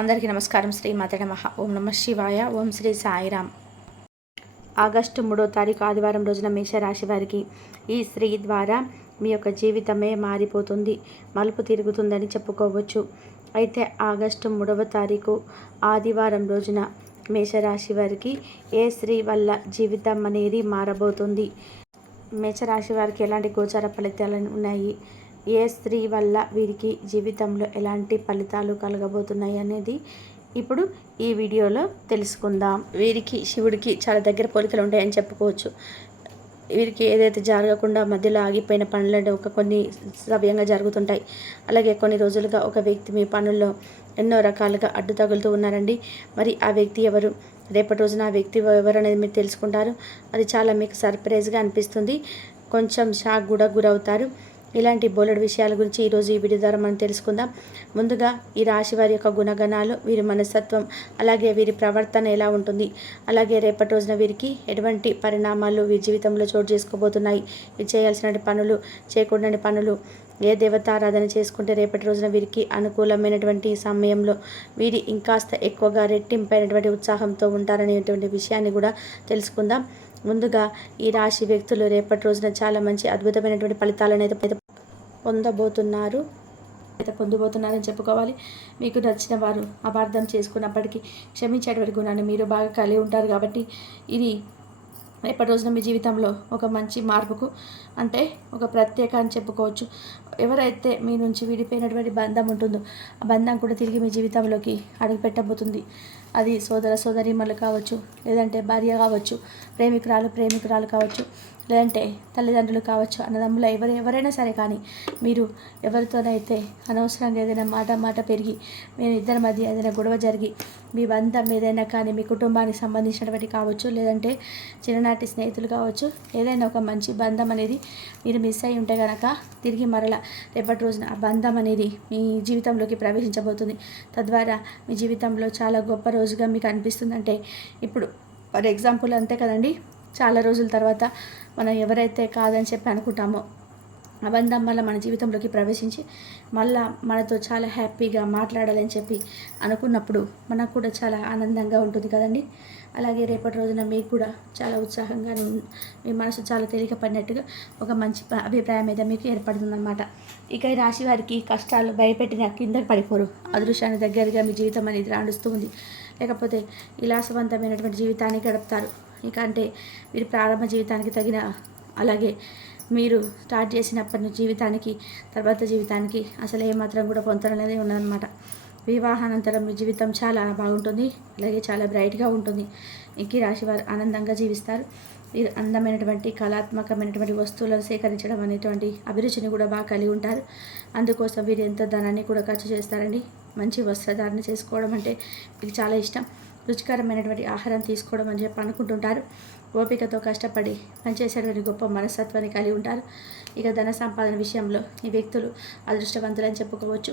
అందరికీ నమస్కారం. శ్రీ మాతే నమః. ఓం నమః శివాయ. ఓం శ్రీ సాయిరామ్. ఆగస్టు 3వ తారీఖు ఆదివారం రోజున మేషరాశి వారికి ఈ స్త్రీ ద్వారా మీ యొక్క జీవితమే మారిపోతుంది, మలుపు తిరుగుతుందని చెప్పుకోవచ్చు. అయితే ఆగస్టు 3వ తారీఖు ఆదివారం రోజున మేషరాశి వారికి ఏ స్త్రీ వల్ల జీవితం అనేది మారబోతుంది, మేషరాశి వారికి ఎలాంటి గోచార ఫలితాలు ఉన్నాయి, ఏ స్త్రీ వల్ల వీరికి జీవితంలో ఎలాంటి ఫలితాలు కలగబోతున్నాయి అనేది ఇప్పుడు ఈ వీడియోలో తెలుసుకుందాం. వీరికి శివుడికి చాలా దగ్గర పోలికలు ఉంటాయని చెప్పుకోవచ్చు. వీరికి ఏదైతే జరగకుండా మధ్యలో ఆగిపోయిన పనులు కొన్ని సవ్యంగా జరుగుతుంటాయి. అలాగే కొన్ని రోజులుగా ఒక వ్యక్తి మీ పనుల్లో ఎన్నో రకాలుగా అడ్డు తగులుతూ ఉన్నారండి. మరి ఆ వ్యక్తి ఎవరు, రేపటి రోజున ఆ వ్యక్తి ఎవరు అనేది మీరు తెలుసుకుంటారు. అది చాలా మీకు సర్ప్రైజ్గా అనిపిస్తుంది, కొంచెం షాక్ కూడా గురవుతారు. ఇలాంటి బోలెడు విషయాల గురించి ఈరోజు ఈ వీడియో ద్వారా మనం తెలుసుకుందాం. ముందుగా ఈ రాశి వారి యొక్క గుణగణాలు, వీరి మనస్తత్వం, అలాగే వీరి ప్రవర్తన ఎలా ఉంటుంది, అలాగే రేపటి రోజున వీరికి ఎటువంటి పరిణామాలు వీరి జీవితంలో చోటు చేసుకోబోతున్నాయి, వీరు చేయాల్సిన పనులు, చేయకూడని పనులు, ఏ దేవతారాధన చేసుకుంటే రేపటి రోజున వీరికి అనుకూలమైనటువంటి సమయంలో వీరి ఇంకాస్త ఎక్కువగా రెట్టింపైనటువంటి ఉత్సాహంతో ఉంటారనేటువంటి విషయాన్ని కూడా తెలుసుకుందాం. ముందుగా ఈ రాశి వ్యక్తులు రేపటి రోజున చాలా మంచి అద్భుతమైనటువంటి ఫలితాలను అయితే పొందబోతున్నారని చెప్పుకోవాలి. మీకు నచ్చిన వారు అపార్థం చేసుకున్నప్పటికీ క్షమించేటువంటి గుణాన్ని మీరు బాగా కలిగి ఉంటారు. కాబట్టి ఇది రేపటి రోజున మీ జీవితంలో ఒక మంచి మార్పుకు అంటే ఒక ప్రత్యేక అని చెప్పుకోవచ్చు. ఎవరైతే మీ నుంచి విడిపోయినటువంటి బంధం ఉంటుందో ఆ బంధం కూడా తిరిగి మీ జీవితంలోకి అడుగుపెట్టబోతుంది. అది సోదర సోదరీమణులు కావచ్చు, లేదంటే భార్య కావచ్చు, ప్రేమికురాలు కావచ్చు, లేదంటే తల్లిదండ్రులు కావచ్చు, అన్నదమ్ములు ఎవరైనా సరే. కానీ మీరు ఎవరితోనైతే అనవసరంగా ఏదైనా మాట పెరిగి మీ ఇద్దరి మధ్య ఏదైనా గొడవ జరిగి మీ బంధం ఏదైనా కానీ మీ కుటుంబానికి సంబంధించినటువంటి కావచ్చు, లేదంటే చిన్ననాటి స్నేహితులు కావచ్చు, ఏదైనా ఒక మంచి బంధం అనేది మీరు మిస్ అయి ఉంటే కనుక తిరిగి మరలా రేపటి రోజున ఆ బంధం అనేది మీ జీవితంలోకి ప్రవేశించబోతుంది. తద్వారా మీ జీవితంలో చాలా గొప్ప రోజుగా మీకు అనిపిస్తుందంటే, ఇప్పుడు ఫర్ ఎగ్జాంపుల్ అంతే కదండి, చాలా రోజుల తర్వాత మనం ఎవరైతే కాదని చెప్పి అనుకుంటామో ఆ బంధం వల్ల మన జీవితంలోకి ప్రవేశించి మళ్ళా మనతో చాలా హ్యాపీగా మాట్లాడాలని చెప్పి అనుకున్నప్పుడు మనకు కూడా చాలా ఆనందంగా ఉంటుంది కదండి. అలాగే రేపటి రోజున మీకు కూడా చాలా ఉత్సాహంగా, మీ మనసు చాలా తేలికపడినట్టుగా ఒక మంచి అభిప్రాయం అయితే మీకు ఏర్పడుతుందన్నమాట. ఇక ఈ రాశి వారికి కష్టాలు భయపెట్టిన కిందకి పడిపోరు, అదృష్టాన్ని దగ్గరగా మీ జీవితం అనేది రాణిస్తూ ఉంది. లేకపోతే విలాసవంతమైనటువంటి జీవితాన్ని గడుపుతారు. ఇక అంటే మీరు ప్రారంభ జీవితానికి తగిన, అలాగే మీరు స్టార్ట్ చేసినప్పటి నుంచి జీవితానికి తర్వాత జీవితానికి అసలు ఏమాత్రం కూడా పొంతన అనేది ఉన్నదన్నమాట. వివాహానంతరం మీ జీవితం చాలా బాగుంటుంది, అలాగే చాలా బ్రైట్గా ఉంటుంది. ఈ రాశి వారు ఆనందంగా జీవిస్తారు. వీరు అందమైనటువంటి కళాత్మకమైనటువంటి వస్తువులను సేకరించడం అనేటువంటి అభిరుచిని కూడా బాగా కలిగి ఉంటారు. అందుకోసం వీరు ఎంతో ధనాన్ని కూడా ఖర్చు చేస్తారండి. మంచి వస్త్రధారణ చేసుకోవడం అంటే మీకు చాలా ఇష్టం. రుచికరమైనటువంటి ఆహారం తీసుకోవడం అని చెప్పి అనుకుంటుంటారు. ఓపికతో కష్టపడి పనిచేసేటువంటి గొప్ప మనస్తత్వాన్ని కలిగి ఉంటారు. ఇక ధన సంపాదన విషయంలో ఈ వ్యక్తులు అదృష్టవంతులని చెప్పుకోవచ్చు.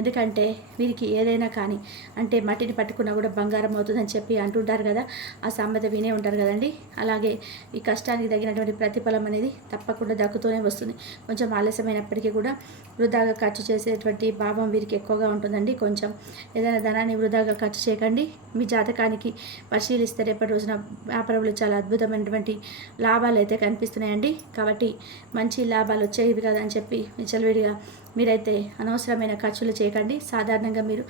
ఎందుకంటే వీరికి ఏదైనా కానీ అంటే మట్టిని పట్టుకున్నా కూడా బంగారం అవుతుందని చెప్పి అంటుంటారు కదా, ఆ సామెత వినే ఉంటారు కదండి. అలాగే ఈ కష్టానికి తగినటువంటి ప్రతిఫలం అనేది తప్పకుండా దక్కుతూనే వస్తుంది. కొంచెం ఆలస్యమైనప్పటికీ కూడా వృధాగా ఖర్చు చేసేటువంటి భావం వీరికి ఎక్కువగా ఉంటుందండి. కొంచెం ఏదైనా ధనాన్ని వృధాగా ఖర్చు చేయకండి. మీ జాతకానికి పరిశీలిస్తే రేపటి రోజున వ్యాపారంలో చాలా అద్భుతమైనటువంటి లాభాలు అయితే కనిపిస్తున్నాయండి. కాబట్టి మంచి లాభాలు వచ్చేవి కదా అని చెప్పి విచ్చలవిడిగా మీరైతే అనవసరమైన ఖర్చులు చేయకండి. సాధారణంగా మీరు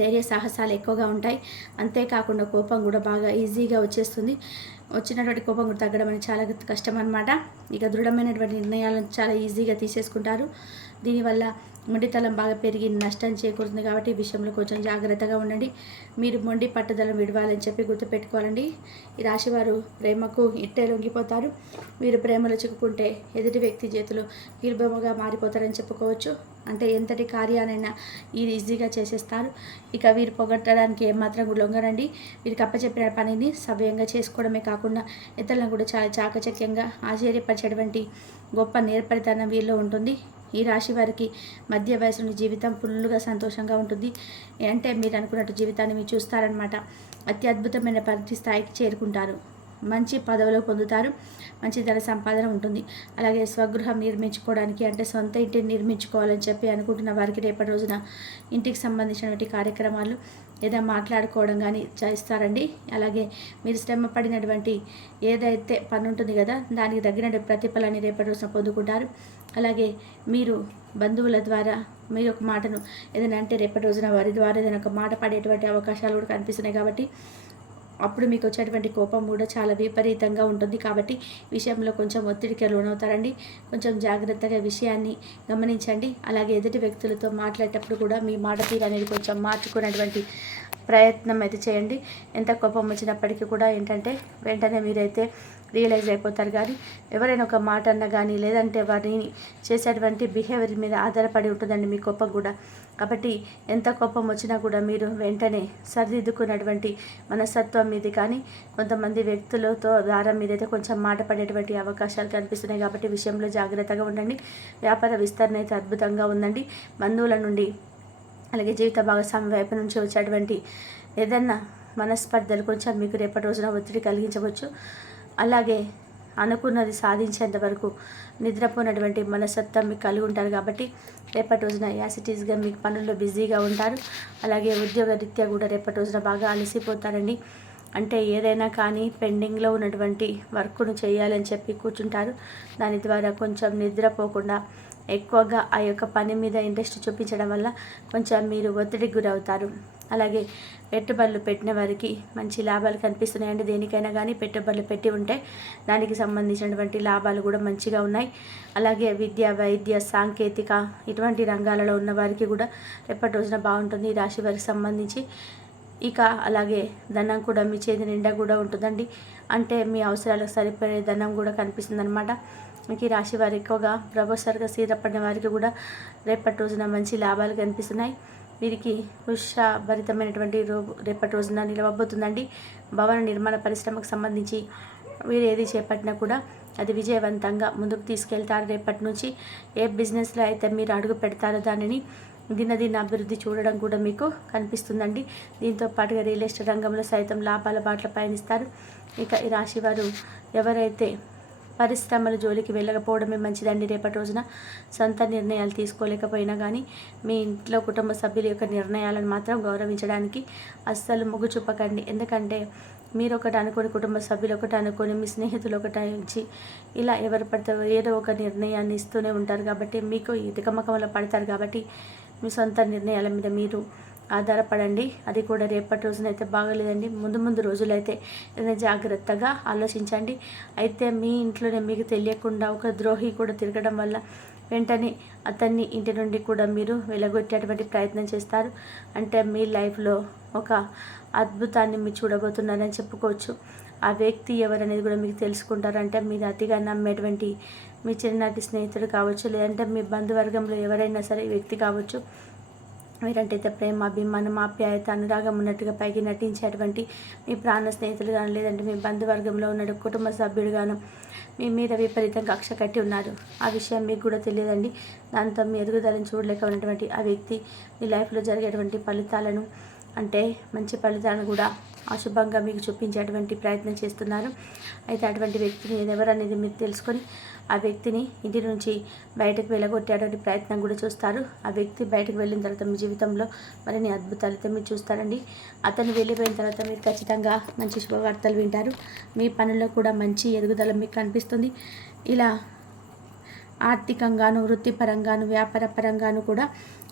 ధైర్య సాహసాలు ఎక్కువగా ఉంటాయి. అంతేకాకుండా కోపం కూడా బాగా ఈజీగా వచ్చేస్తుంది. వచ్చినటువంటి కోపం కూడా తగ్గడం అనేది చాలా కష్టం అన్నమాట. ఇక దృఢమైనటువంటి నిర్ణయాలను చాలా ఈజీగా తీసేసుకుంటారు. దీనివల్ల మొండితనం బాగా పెరిగి నష్టం చేకూరుతుంది. కాబట్టి ఈ విషయంలో కొంచెం జాగ్రత్తగా ఉండండి. మీరు మొండి పట్టుదలను విడవాలని చెప్పి గుర్తుపెట్టుకోవాలండి. ఈ రాశివారు ప్రేమకు ఇట్టే లొంగిపోతారు. వీరు ప్రేమలో చిక్కుకుంటే ఎదుటి వ్యక్తి చేతిలో కీలుబొమ్మగా మారిపోతారని చెప్పుకోవచ్చు. అంటే ఎంతటి కార్యానైనా ఇది ఈజీగా చేసేస్తారు. ఇక వీరు పొగట్టడానికి ఏమాత్రం కూడా లొంగరండి. వీరికి అప్పచెప్పిన పనిని సవ్యంగా చేసుకోవడమే కాకుండా ఇతరులను కూడా చాలా చాకచక్యంగా ఆశ్చర్యపరిచేటువంటి గొప్ప నేర్పరితనం వీరిలో ఉంటుంది. ఈ రాశి వారికి మధ్య వయసులోని జీవితం ఫుల్గా సంతోషంగా ఉంటుంది. అంటే మీరు అనుకున్నట్టు జీవితాన్ని మీరు చూస్తారనమాట. అత్యద్భుతమైన పరిధి స్థాయికి చేరుకుంటారు. మంచి పదవులు పొందుతారు, మంచి ధన సంపాదన ఉంటుంది. అలాగే స్వగృహం నిర్మించుకోవడానికి అంటే సొంత ఇంటిని నిర్మించుకోవాలని చెప్పి అనుకుంటున్న వారికి రేపటి రోజున ఇంటికి సంబంధించినటువంటి కార్యక్రమాలు ఏదైనా మాట్లాడుకోవడం కానీ చేస్తారండి. అలాగే మీరు శ్రమ పడినటువంటి ఏదైతే పని ఉంటుంది కదా దానికి తగిన ప్రతిఫలాన్ని రేపటి రోజున పొందుకుంటారు. అలాగే మీరు బంధువుల ద్వారా మీరు ఒక మాటను ఏదైనా అంటే రేపటి రోజున వారి ద్వారా ఏదైనా ఒక మాట పడేటువంటి అవకాశాలు కూడా కనిపిస్తున్నాయి. కాబట్టి అప్పుడు మీకు వచ్చేటువంటి కోపం కూడా చాలా విపరీతంగా ఉంటుంది. కాబట్టి విషయంలో కొంచెం ఒత్తిడికి లోనవుతారండి. కొంచెం జాగ్రత్తగా విషయాన్ని గమనించండి. అలాగే ఎదుటి వ్యక్తులతో మాట్లాడేటప్పుడు కూడా మీ మాట తీరు అనేది కొంచెం మార్చుకునేటువంటి ప్రయత్నం అయితే చేయండి. ఎంత కోపం వచ్చినప్పటికీ కూడా ఏంటంటే వెంటనే మీరైతే రియలైజ్ అయిపోతారు. కానీ ఎవరైనా ఒక మాట అన్నా కానీ లేదంటే వారిని చేసేటువంటి బిహేవియర్ మీద ఆధారపడి ఉంటుందండి మీ కోపం కూడా. కాబట్టి ఎంత కోపం వచ్చినా కూడా మీరు వెంటనే సరిదిద్దుకున్నటువంటి మనస్తత్వం మీది కానీ కొంతమంది వ్యక్తులతో ద్వారా మీదైతే కొంచెం మాట పడేటువంటి అవకాశాలు కనిపిస్తున్నాయి. కాబట్టి విషయంలో జాగ్రత్తగా ఉండండి. వ్యాపార విస్తరణ అయితే అద్భుతంగా ఉందండి. బంధువుల నుండి అలాగే జీవిత భాగస్వామి వైపు నుంచి వచ్చేటువంటి ఏదన్నా మనస్పర్ధలు కొంచెం మీకు రేపటి రోజున ఒత్తిడి కలిగించవచ్చు. అలాగే అనుకున్నది సాధించేంత వరకు నిద్రపోయినటువంటి మనస్తత్వం మీకు కలిగి ఉంటారు. కాబట్టి రేపటి రోజున యాసిటీస్గా మీకు పనుల్లో బిజీగా ఉంటారు. అలాగే ఉద్యోగ రీత్యా కూడా రేపటి రోజున బాగా అలసిపోతారండి. అంటే ఏదైనా కానీ పెండింగ్లో ఉన్నటువంటి వర్క్ను చేయాలని చెప్పి కూర్చుంటారు. దాని ద్వారా కొంచెం నిద్రపోకుండా ఎక్కువగా ఆ యొక్క పని మీద ఇంట్రెస్ట్ చూపించడం వల్ల కొంచెం మీరు ఒత్తిడికి గురవుతారు. అలాగే పెట్టుబడులు పెట్టిన వారికి మంచి లాభాలు కనిపిస్తున్నాయండి. దేనికైనా కానీ పెట్టుబడులు పెట్టి ఉంటే దానికి సంబంధించినటువంటి లాభాలు కూడా మంచిగా ఉన్నాయి. అలాగే విద్య, వైద్య, సాంకేతిక ఇటువంటి రంగాలలో ఉన్న వారికి కూడా రేపటి రోజున బాగుంటుంది. ఈ రాశి వారికి సంబంధించి ఇక అలాగే ధనం కూడా మీ చేతి నిండా కూడా ఉంటుందండి. అంటే మీ అవసరాలకు సరిపడే ధనం కూడా కనిపిస్తుంది అనమాట. మీకు ఈ రాశి వారు ఎక్కువగా ప్రొఫెసర్గా స్థిరపడిన వారికి కూడా రేపటి రోజున మంచి లాభాలు కనిపిస్తున్నాయి. వీరికి ఉత్సాహభరితమైనటువంటి రేపటి రోజున నిలవబోతుందండి. భవన నిర్మాణ పరిశ్రమకు సంబంధించి వీరు ఏది చేపట్టినా కూడా అది విజయవంతంగా ముందుకు తీసుకెళ్తారు. రేపటి నుంచి ఏ బిజినెస్లో అయితే మీరు అడుగు పెడతారో దానిని దినదిన అభివృద్ధి చూడడం కూడా మీకు కనిపిస్తుందండి. దీంతో పాటుగా రియల్ ఎస్టేట్ రంగంలో సైతం లాభాల బాటలో పయనిస్తారు. ఇక ఈ రాశి వారు ఎవరైతే పరిశ్రమల జోలికి వెళ్ళకపోవడమే మంచిదండి. రేపటి రోజున సొంత నిర్ణయాలు తీసుకోలేకపోయినా కానీ మీ ఇంట్లో కుటుంబ సభ్యుల యొక్క నిర్ణయాలను మాత్రం గౌరవించడానికి అస్సలు మొగ్గు చూపకండి. ఎందుకంటే మీరు ఒకటి అనుకొని కుటుంబ సభ్యులు ఒకటి అనుకొని మీ స్నేహితులు ఒకటి ఇచ్చి ఇలా ఎవరు పడతారో ఏదో ఒక నిర్ణయాన్ని ఇస్తూనే ఉంటారు. కాబట్టి మీకు ఈ తికమకంలో పడతారు. కాబట్టి మీ సొంత నిర్ణయాల మీద మీరు ఆధారపడండి. అది కూడా రేపటి రోజునైతే బాగలేదండి. ముందు రోజులైతే ఏదైనా జాగ్రత్తగా ఆలోచించండి. అయితే మీ ఇంట్లోనే మీకు తెలియకుండా ఒక ద్రోహి కూడా తిరగడం వల్ల వెంటనే అతన్ని ఇంటి నుండి కూడా మీరు వెలగొట్టేటువంటి ప్రయత్నం చేస్తారు. అంటే మీ లైఫ్లో ఒక అద్భుతాన్ని మీరు చూడబోతున్నారని చెప్పుకోవచ్చు. ఆ వ్యక్తి ఎవరనేది కూడా మీకు తెలుసుకుంటారు. అంటే మీరు అతిగా నమ్మేటువంటి మీ చిన్ననాటి స్నేహితుడు కావచ్చు, లేదంటే మీ బంధువర్గంలో ఎవరైనా సరే వ్యక్తి కావచ్చు. మీరంటే ప్రేమ, అభిమానం, ఆప్యాయత, అనురాగం ఉన్నట్టుగా పైకి నటించేటువంటి మీ ప్రాణ స్నేహితులు కానీ లేదంటే మీ బంధువర్గంలో ఉన్న కుటుంబ సభ్యుడు గాను మీ మీద విపరీతంగా కక్ష కట్టి ఉన్నారు. ఆ విషయం మీకు కూడా తెలియదండి. దాంతో మీ ఎదుగుదలను చూడలేక ఉన్నటువంటి ఆ వ్యక్తి మీ లైఫ్లో జరిగేటువంటి ఫలితాలను అంటే మంచి ఫలితాలను కూడా అశుభంగా మీకు చూపించేటువంటి ప్రయత్నం చేస్తున్నారు. అయితే అటువంటి వ్యక్తిని ఎవరనేది మీరు తెలుసుకొని ఆ వ్యక్తిని ఇంటి నుంచి బయటకు వెళ్ళగొట్టేటువంటి ప్రయత్నం కూడా చూస్తారు. ఆ వ్యక్తి బయటకు వెళ్ళిన తర్వాత మీ జీవితంలో మరిన్ని అద్భుతాలు అయితే మీరు చూస్తారండి. అతను వెళ్ళిపోయిన తర్వాత మీరు ఖచ్చితంగా మంచి శుభవార్తలు వింటారు. మీ పనుల్లో కూడా మంచి ఎదుగుదల మీకు కనిపిస్తుంది. ఇలా ఆర్థికంగాను, వృత్తిపరంగాను, వ్యాపార పరంగాను కూడా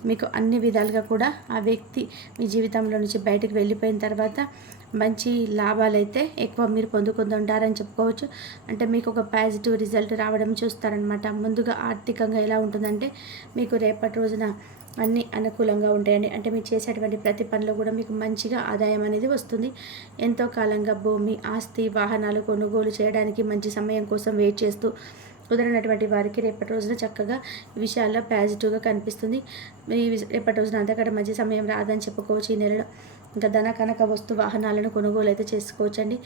మీకు అన్ని విధాలుగా కూడా ఆ వ్యక్తి మీ జీవితంలో నుంచి బయటకు వెళ్ళిపోయిన తర్వాత మంచి లాభాలు అయితే ఎక్కువ మీరు పొందుకుంటుంటారని చెప్పుకోవచ్చు. అంటే మీకు ఒక పాజిటివ్ రిజల్ట్ రావడం చూస్తారనమాట. ముందుగా ఆర్థికంగా ఎలా ఉంటుందంటే మీకు రేపటి రోజున అన్నీ అనుకూలంగా ఉంటాయండి. అంటే మీరు చేసేటువంటి ప్రతి పనిలో కూడా మీకు మంచిగా ఆదాయం అనేది వస్తుంది. ఎంతో కాలంగా భూమి, ఆస్తి, వాహనాలు కొనుగోలు చేయడానికి మంచి సమయం కోసం వెయిట్ చేస్తూ కుదిరినటువంటి వారికి రేపటి రోజున చక్కగా ఈ విషయాల్లో పాజిటివ్గా కనిపిస్తుంది. రేపటి రోజున అంతకంటే మంచి సమయం రాదని చెప్పుకోవచ్చు. ఈ నెలలో ఇంకా ధన, కనక, వస్తు, వాహనాలను కొనుగోలు అయితే చేసుకోవచ్చండి.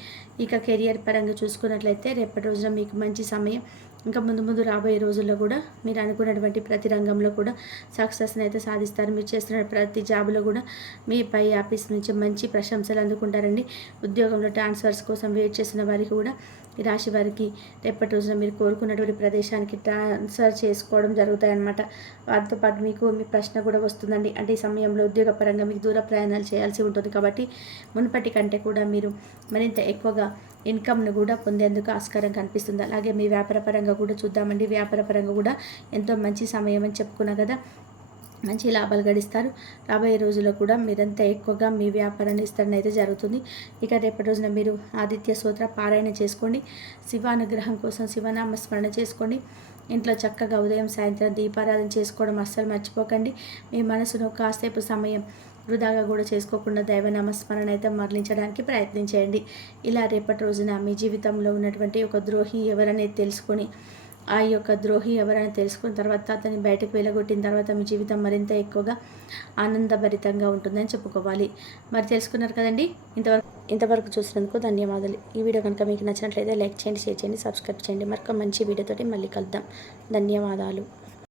ఇక కెరియర్ పరంగా చూసుకున్నట్లయితే రేపటి రోజున మీకు మంచి సమయం. ఇంకా ముందు ముందు రాబోయే రోజుల్లో కూడా మీరు అనుకున్నటువంటి ప్రతి రంగంలో కూడా సక్సెస్ని అయితే సాధిస్తారు. మీరు చేస్తున్న ప్రతి జాబ్లో కూడా మీ పై ఆఫీస్ నుంచి మంచి ప్రశంసలు అందుకుంటారండి. ఉద్యోగంలో ట్రాన్స్ఫర్స్ కోసం వెయిట్ చేసిన వారికి కూడా ఈ రాశి వారికి రేపటి రోజున మీరు కోరుకున్నటువంటి ప్రదేశానికి ట్రాన్స్ఫర్ చేసుకోవడం జరుగుతాయన్నమాట. వాటితో పాటు మీకు మీ ప్రశ్న కూడా వస్తుందండి. అంటే ఈ సమయంలో ఉద్యోగపరంగా మీకు దూర ప్రయాణాలు చేయాల్సి ఉంటుంది కాబట్టి మునుపటి కంటే కూడా మీరు మరింత ఎక్కువగా ఇన్కమ్ను కూడా పొందేందుకు ఆస్కారం కనిపిస్తుంది. అలాగే మీ వ్యాపార పరంగా కూడా చూద్దామండి. వ్యాపార పరంగా కూడా ఎంతో మంచి సమయం అని చెప్పుకున్నా కదా, మంచి లాభాలు గడిస్తారు. రాబోయే రోజుల్లో కూడా మీరంతా ఎక్కువగా మీ వ్యాపారాన్ని విస్తరణ అయితే జరుగుతుంది. ఇక రేపటి రోజున మీరు ఆదిత్య స్తోత్ర పారాయణ చేసుకోండి. శివానుగ్రహం కోసం శివనామస్మరణ చేసుకోండి. ఇంట్లో చక్కగా ఉదయం సాయంత్రం దీపారాధన చేసుకోవడం అస్సలు మర్చిపోకండి. మీ మనసును కాసేపు సమయం వృధాగా కూడా చేసుకోకుండా దైవనామస్మరణ అయితే మరలించడానికి ప్రయత్నించేయండి. ఇలా రేపటి రోజున మీ జీవితంలో ఉన్నటువంటి ఒక ద్రోహి ఎవరనేది తెలుసుకొని ఆ యొక్క ద్రోహి ఎవరైనా తెలుసుకున్న తర్వాత అతన్ని బయటకు వెళ్ళగొట్టిన తర్వాత మీ జీవితం మరింత ఎక్కువగా ఆనందభరితంగా ఉంటుందని చెప్పుకోవాలి. మరి తెలుసుకున్నారు కదండి. ఇంతవరకు చూసినందుకు ధన్యవాదాలు. ఈ వీడియో కనుక మీకు నచ్చినట్లయితే లైక్ చేయండి, షేర్ చేయండి, సబ్స్క్రైబ్ చేయండి. మరొక మంచి వీడియోతోటి మళ్ళీ కలుద్దాం. ధన్యవాదాలు.